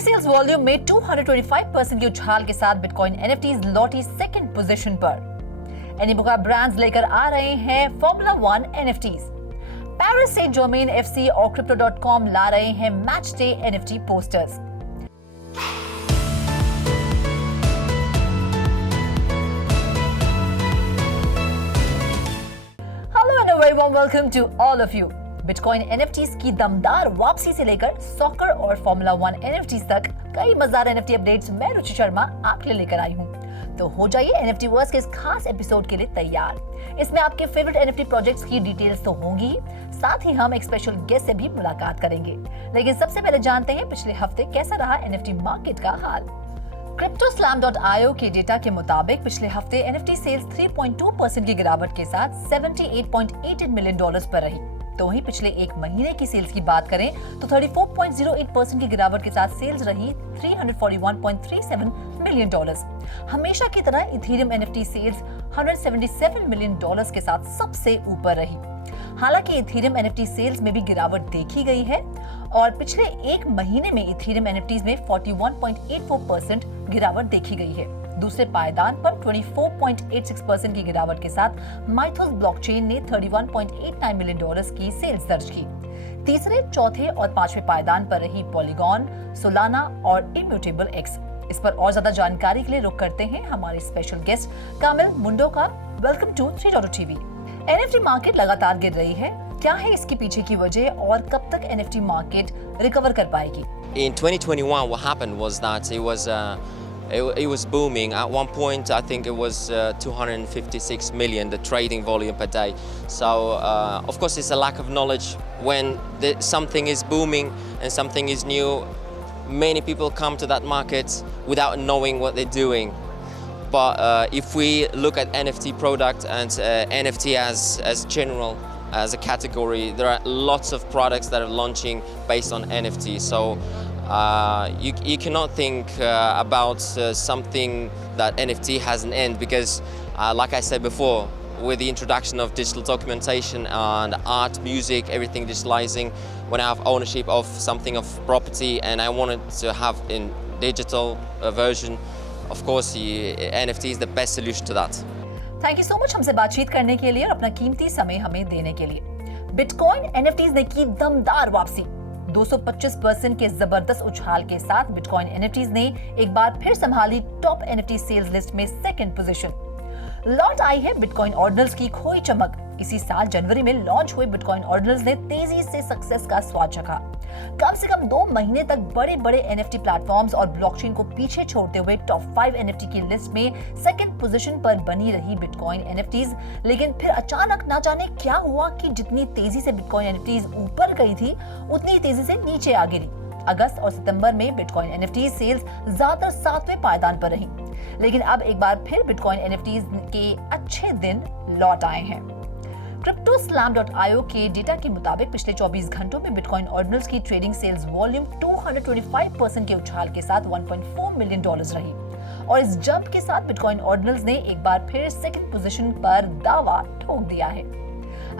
Trading sales volume में 225% के उछाल के साथ बिटकॉइन एनएफटीज लौटी सेकंड पोजीशन पर। एनीबुका ब्रांड्स लेकर आ रहे हैं Formula 1 NFTs. Paris Saint Germain FC और crypto.com ला रहे हैं match day NFT posters. Hello and very warm welcome to all of you. Bitcoin NFTs की दमदार वापसी से लेकर सॉकर और फॉर्मूला 1 एनएफटीज तक कई मजेदार एनएफटी अपडेट्स मैं रुचि शर्मा आपके लिए लेकर आई हूँ। तो हो जाइए एनएफटी वर्स के इस खास एपिसोड के लिए तैयार। इसमें आपके फेवरेट एनएफटी प्रोजेक्ट्स की डिटेल्स तो होंगी, साथ ही हम एक स्पेशल गेस्ट से भी मुलाकात करेंगे। लेकिन सबसे पहले जानते हैं पिछले हफ्ते कैसा रहा एनएफटी मार्केट का हाल। CryptoSlam.io के डेटा के मुताबिक पिछले हफ्ते एनएफटी सेल्स 3.2% की गिरावट के साथ $78.88 मिलियन पर रही। तो वहीं पिछले एक महीने की सेल्स की बात करें तो 34.08% की गिरावट के साथ सेल्स रही $341.37 मिलियन। हमेशा की तरह इथेरियम एनएफटी सेल्स $177 मिलियन के साथ सबसे ऊपर रही। हालांकि इथेरियम एनएफटी सेल्स में भी गिरावट देखी गई है और पिछले एक महीने में इथेरियम एनएफटीज में 41.84% गिरावट देखी गई है। दूसरे पायदान पर 24.86% की गिरावट के साथ माइथोस ब्लॉकचेन ने $31.89 मिलियन की सेल्स दर्ज की। तीसरे, चौथे और पांचवें पायदान पर रही पॉलीगॉन, सोलाना और इम्यूटेबल एक्स। इस पर और ज्यादा जानकारी के लिए रुख करते हैं हमारे स्पेशल गेस्ट कामिल मुंडो का। Welcome to 3.0 TV. NFT market लगातार गिर रही है, क्या है इसके पीछे की वजह और कब तक एनएफटी मार्केट रिकवर कर पाएगी? In 2021, what happened was that it was booming. At one point, I think it was 256 million, the trading volume per day. So, of course, it's a lack of knowledge. When something is booming and something is new, many people come to that market without knowing what they're doing. But if we look at NFT product and NFT as general, as a category, there are lots of products that are launching based on NFT. So you cannot think about something that NFT has an end because, like I said before, with the introduction of digital documentation and art, music, everything digitalizing, when I have ownership of something of property and I want it to have in digital version, of course, NFT is the best solution to that. Thank you so much हमसे बातचीत करने के लिए और अपना कीमती समय हमें देने के लिए। बिटकॉइन एनएफटीज ने की दमदार वापसी। 225% के जबरदस्त उछाल के साथ बिटकॉइन एनएफटीज ने एक बार फिर संभाली टॉप एनएफटी सेल्स लिस्ट में सेकंड पोजीशन। लौट आई है बिटकॉइन ऑर्डिनल्स की खोई चमक। इसी साल जनवरी में लॉन्च हुए बिटकॉइन ऑर्डिनल्स ने तेजी से सक्सेस का स्वाद चखा। कम से कम 2 महीने तक बड़े बड़े एनएफटी प्लेटफॉर्म्स और ब्लॉकचेन को पीछे छोड़ते हुए टॉप 5 एनएफटी की लिस्ट में सेकंड पोजीशन पर बनी रही बिटकॉइन एनएफटीज। लेकिन फिर अचानक ना जाने क्या हुआ कि जितनी तेजी से बिटकॉइन एनएफटीज ऊपर गई थी उतनी तेजी से नीचे आ गिरी। अगस्त और सितंबर में बिटकॉइन एनएफटी सेल्स ज्यादातर 7वें पायदान पर रही। लेकिन अब एक बार फिर बिटकॉइन एनएफटीज के अच्छे दिन लौट आए हैं। CryptoSlam.io के डेटा के मुताबिक पिछले 24 घंटों में बिटकॉइन ऑर्डिनल्स की ट्रेडिंग सेल्स वॉल्यूम 225% के उछाल के साथ $1.4 मिलियन रही और इस जंप के साथ बिटकॉइन ऑर्डिनल्स ने एक बार फिर सेकंड पोजीशन पर दावा ठोक दिया है।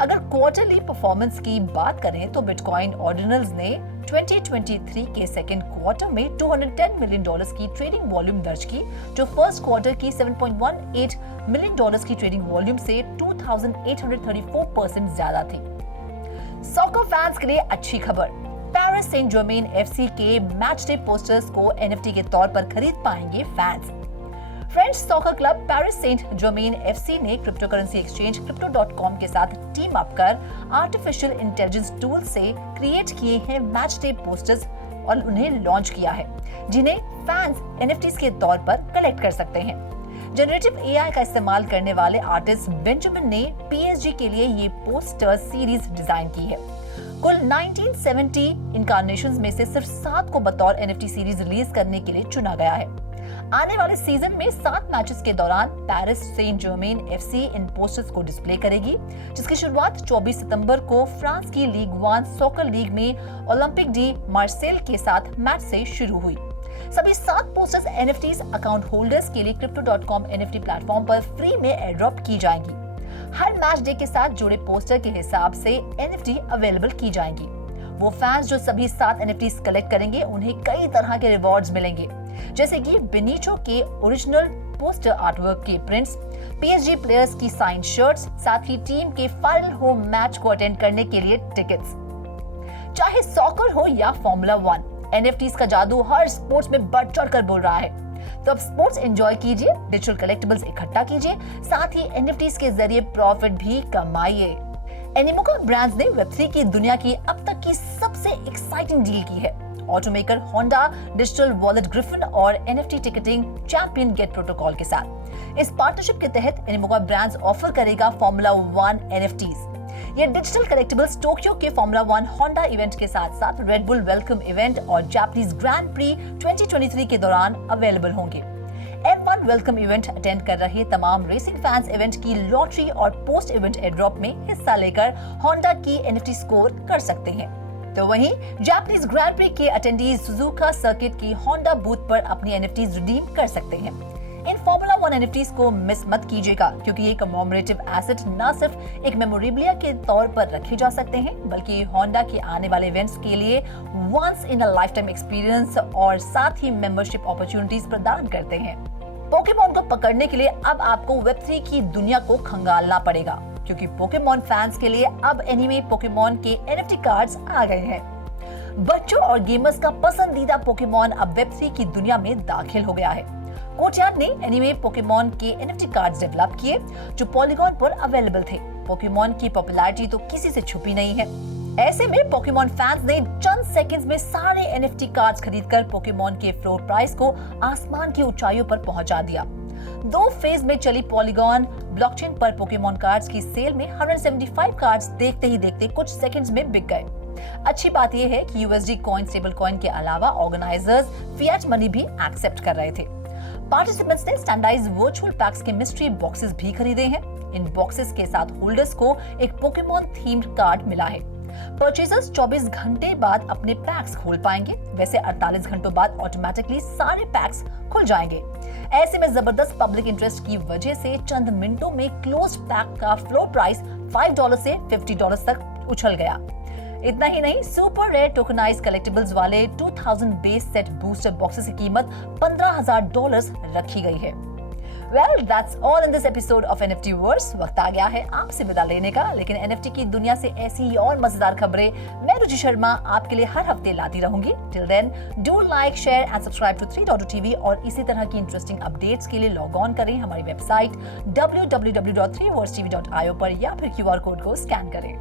अगर क्वार्टरली परफॉर्मेंस की बात करें तो बिटकॉइन ऑर्डिनल्स ने 2023 के सेकंड क्वार्टर में $210 मिलियन की ट्रेडिंग वॉल्यूम दर्ज की, जो फर्स्ट क्वार्टर की $7.18 मिलियन की ट्रेडिंग वॉल्यूम से 2834% ज्यादा थी। सॉकर फैंस के लिए अच्छी खबर, पेरिस सेंट जर्मेन एफसी के मैच डे पोस्टर्स को एनएफटी के तौर पर खरीद पाएंगे fans. French soccer club Paris Saint Germain FC ने क्रिप्टो करेंसी एक्सचेंज crypto.com के साथ टीम अप कर आर्टिफिशियल इंटेलिजेंस टूल से क्रिएट किए हैं मैच डे पोस्टर्स और उन्हें लॉन्च किया है, जिन्हें फैंस एनएफटीज के तौर पर कलेक्ट कर सकते हैं। जनरेटिव एआई का इस्तेमाल करने वाले आर्टिस्ट बेंजामिन ने पीएसजी के लिए ये पोस्टर सीरीज डिजाइन की है। कुल 1970 इनकार्नेशंस में से सिर्फ 7 को बतौर एनएफटी सीरीज रिलीज करने के लिए चुना गया है। आने वाले सीजन में 7 मैचेस के दौरान पेरिस सेंट जर्मेन एफसी इन पोस्टर्स को डिस्प्ले करेगी, जिसकी शुरुआत 24 सितंबर को फ्रांस की लीग 1 सॉकर लीग में ओलंपिक डी मार्सेल के साथ मैच से शुरू हुई। सभी 7 पोस्टर्स एनएफटीज अकाउंट होल्डर्स के लिए crypto.com एनएफटी प्लेटफॉर्म पर फ्री में एयर ड्रॉप की जाएंगी। हर मैच डे के साथ जुड़े पोस्टर के हिसाब से एनएफटी अवेलेबल की जाएंगी। वो फैंस जो सभी 7 NFTs कलेक्ट करेंगे उन्हें कई तरह के रिवॉर्ड्स मिलेंगे, जैसे कि बेनिचो के ओरिजिनल पोस्टर आर्टवर्क के प्रिंट्स, PSG प्लेयर्स की साइन शर्ट्स, साथ ही टीम के फाइनल होम मैच को अटेंड करने के लिए टिकट्स। चाहे सॉकर हो या फॉर्मूला 1, NFTs का जादू हर स्पोर्ट्स में बढ़ चढ़ कर बोल रहा है। तो अब स्पोर्ट्स एंजॉय कीजिए, डिजिटल कलेक्टिबल्स इकट्ठा कीजिए, साथ ही NFTs के जरिए प्रॉफिट भी कमाइए। एनिमोका ब्रांड्स ने Web3 की दुनिया की अब तक की सबसे एक्साइटिंग डील की है। Automaker Honda, digital wallet Griffin और NFT ticketing champion GET Protocol के साथ। इस पार्टनरशिप के तहत एनिमोका ब्रांड्स ऑफर करेगा फॉर्मूला 1 NFTs। ये डिजिटल कलेक्टिबल्स टोक्यो के फॉर्मूला 1 होंडा इवेंट के साथ साथ रेड बुल वेलकम इवेंट और जापानीज ग्रैंड प्री 2023 के दौरान अवेलेबल होंगे। F1 वेलकम इवेंट अटेंड कर रहे तमाम रेसिंग फैंस इवेंट की लॉटरी और पोस्ट इवेंट एयरड्रॉप में हिस्सा लेकर होंडा की NFT स्कोर कर सकते हैं। तो वहीं जापानीज ग्रैंड प्री के अटेंडीज सुजुका सर्किट की होंडा बूथ पर अपनी NFTs रिडीम कर सकते हैं। इन फॉर्मूला 1 NFTs को मिस मत कीजिएगा, क्योंकि ये कमेमोरेटिव एसेट न सिर्फ एक मेमोरेबलिया के तौर पर रखे जा सकते हैं, बल्कि होंडा के आने वाले इवेंट्स के लिए once in a lifetime experience और साथ ही मेंबरशिप अपॉर्चुनिटीज प्रदान करते हैं। पोकेमॉन को पकड़ने के लिए अब आपको Web3 की दुनिया को खंगालना पड़ेगा, क्योंकि पोकेमॉन फैंस के लिए अब एनीमे पोकेमॉन के NFT कार्ड्स आ गए हैं। बच्चों और गेमर्स का पसंदीदा पोकेमॉन अब Web3 की दुनिया में दाखिल हो गया है। कोर्टयार्ड ने एनीमे पोकेमॉन के NFT कार्ड्स डेवलप किए जो पॉलीगॉन पर अवेलेबल थे। पोकेमॉन की पॉपुलैरिटी तो किसी से छुपी नहीं है। ऐसे में पोकेमॉन फैंस ने चंद सेकंड्स में सारे NFT कार्ड्स खरीदकर पोकेमॉन के फ्लोर प्राइस को आसमान की ऊंचाइयों पर पहुंचा दिया। 2 फेज में चली पॉलीगॉन ब्लॉकचेन पर पोकेमॉन कार्ड्स की सेल में 175 कार्ड्स देखते ही देखते कुछ सेकंड्स में बिक गए। अच्छी बात यह है कि USD कॉइन स्टेबल कॉइन के अलावा ऑर्गेनाइजर्स फिएट मनी भी एक्सेप्ट कर रहे थे। पार्टिसिपेंट्स ने स्टैंडर्डाइज्ड वर्चुअल पैक्स के मिस्ट्री बॉक्सेस भी खरीदे हैं। इन बॉक्सेस के साथ होल्डर्स को एक पोकेमॉन थीम्ड कार्ड मिला है। परचेजर्स 24 घंटे बाद अपने पैक्स खोल पाएंगे, वैसे 48 घंटों बाद ऑटोमेटिकली सारे पैक्स खुल जाएंगे। ऐसे में जबरदस्त पब्लिक इंटरेस्ट की वजह से चंद मिनटों में क्लोज पैक का फ्लोर प्राइस $5 से $50 तक उछल गया। इतना ही नहीं, सुपर रेयर टोकनाइज्ड कलेक्टिबल्स वाले 2000 बेस सेट बूस्टर बॉक्सेस की कीमत $15,000 रखी गई है। Well, that's all in this episode of NFT Verse। वक्त आ गया है आपसे विदा लेने का, लेकिन NFT की दुनिया से ऐसी ही और मजेदार खबरें मैं रुचि शर्मा आपके लिए हर हफ्ते लाती रहूंगी। Till then, do like, share and subscribe to 3.2TV और इसी तरह की इंटरेस्टिंग अपडेट्स के लिए लॉग ऑन करें हमारी वेबसाइट www.3versetv.io पर या फिर QR कोड को स्कैन करें।